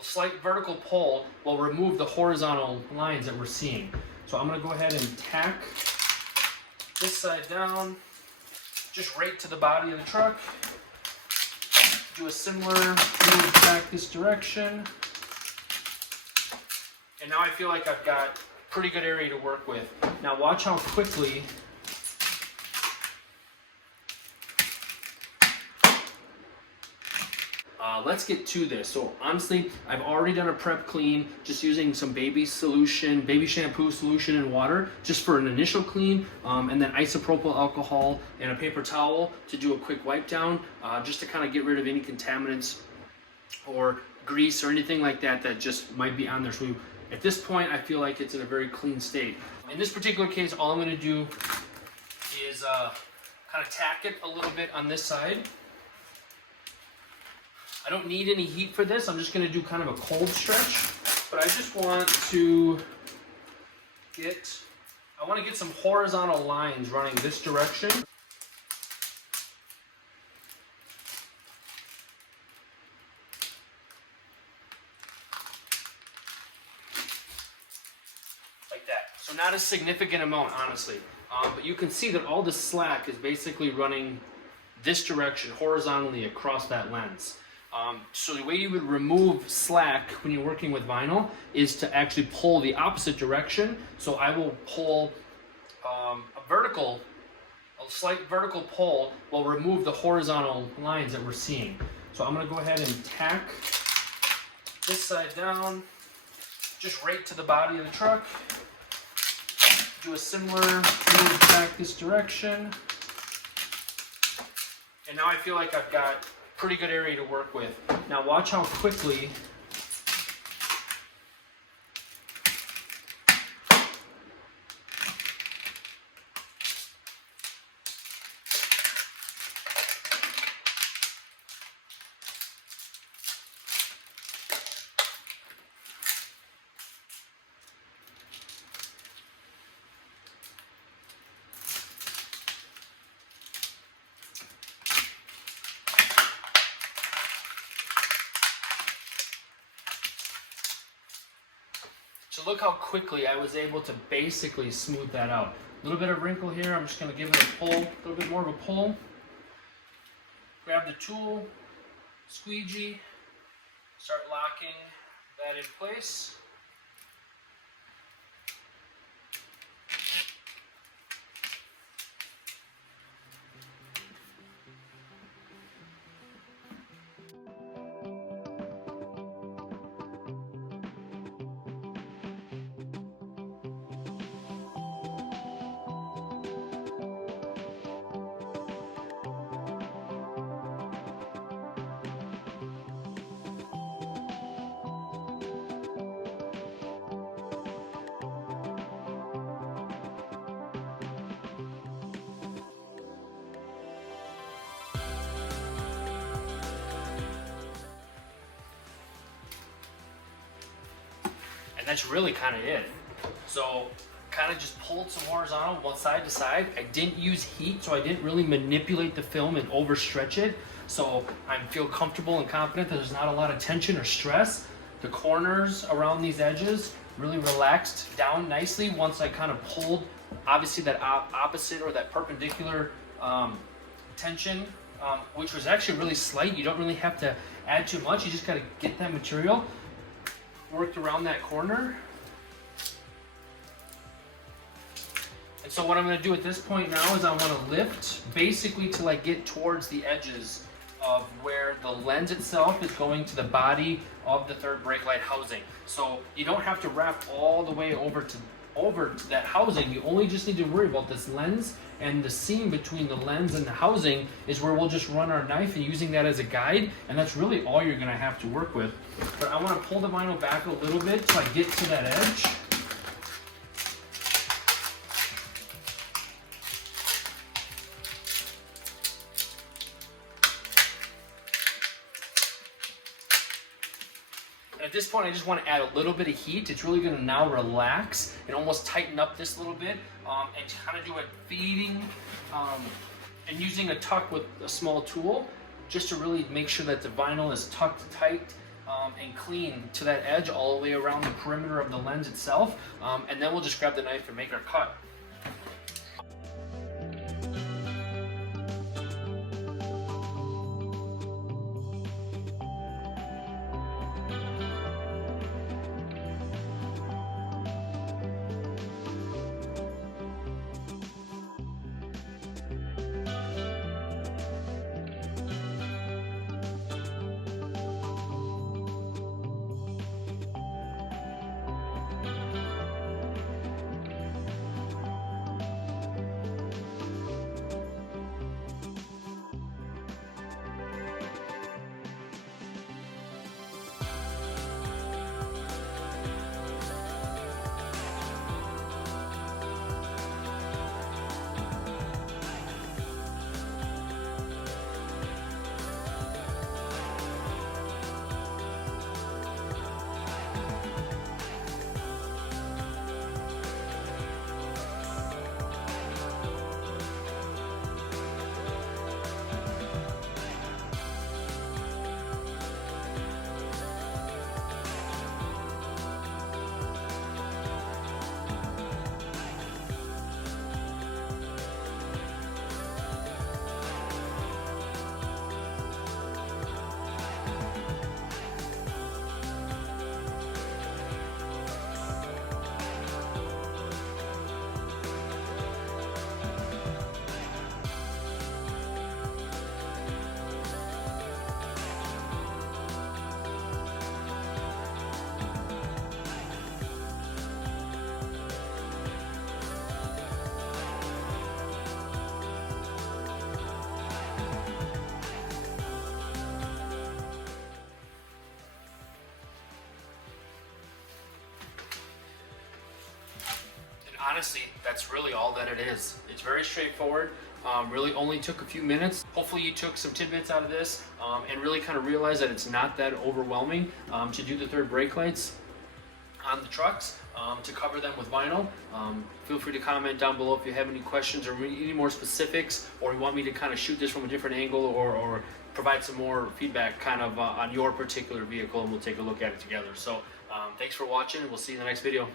a slight vertical pull will remove the horizontal lines that we're seeing. So I'm going to go ahead and tack this side down, just right to the body of the truck. Do a similar move back this direction. And now I feel like I've got a pretty good area to work with. Now watch how quickly let's get to this. So honestly, I've already done a prep clean, just using some baby shampoo solution and water, just for an initial clean, and then isopropyl alcohol and a paper towel to do a quick wipe down, just to kind of get rid of any contaminants or grease or anything like that that just might be on there. So at this point, I feel like it's in a very clean state. In this particular case, all I'm going to do is kind of tack it a little bit on this side. I don't need any heat for this. I'm just going to do kind of a cold stretch, but I just want to get some horizontal lines running this direction. Like that. So not a significant amount, honestly, but you can see that all the slack is basically running this direction horizontally across that lens. So the way you would remove slack when you're working with vinyl is to actually pull the opposite direction. So I will pull a slight vertical pull will remove the horizontal lines that we're seeing. So I'm going to go ahead and tack this side down, just right to the body of the truck. Do a similar move back this direction. And now I feel like I've got pretty good area to work with. Now watch how quickly So look how quickly I was able to basically smooth that out. A little bit of wrinkle here. I'm just going to give it a pull, a little bit more of a pull. Grab the tool, squeegee, start locking that in place. And that's really kind of it. So kind of just pulled some horizontal one side to side. I didn't use heat, so I didn't really manipulate the film and overstretch it. So I feel comfortable and confident that there's not a lot of tension or stress. The corners around these edges really relaxed down nicely once I kind of pulled, obviously, that opposite or that perpendicular tension, which was actually really slight. You don't really have to add too much. You just got to get that material worked around that corner. And so what I'm going to do at this point now is I want to lift basically till I get towards the edges of where the lens itself is going to the body of the third brake light housing. So you don't have to wrap all the way over to that housing. You only just need to worry about this lens, and the seam between the lens and the housing is where we'll just run our knife and using that as a guide, and that's really all you're going to have to work with. But I want to pull the vinyl back a little bit till I get to that edge. At this point, I just want to add a little bit of heat. It's really going to now relax and almost tighten up this little bit, and kind of do a feeding and using a tuck with a small tool just to really make sure that the vinyl is tucked tight and clean to that edge all the way around the perimeter of the lens itself, and then we'll just grab the knife and make our cut. Honestly, that's really all that it is. It's very straightforward. Really only took a few minutes. Hopefully you took some tidbits out of this and really kind of realized that it's not that overwhelming to do the third brake lights on the trucks, to cover them with vinyl. Feel free to comment down below if you have any questions or any more specifics, or you want me to kind of shoot this from a different angle, or provide some more feedback kind of on your particular vehicle, and we'll take a look at it together. So thanks for watching, and we'll see you in the next video.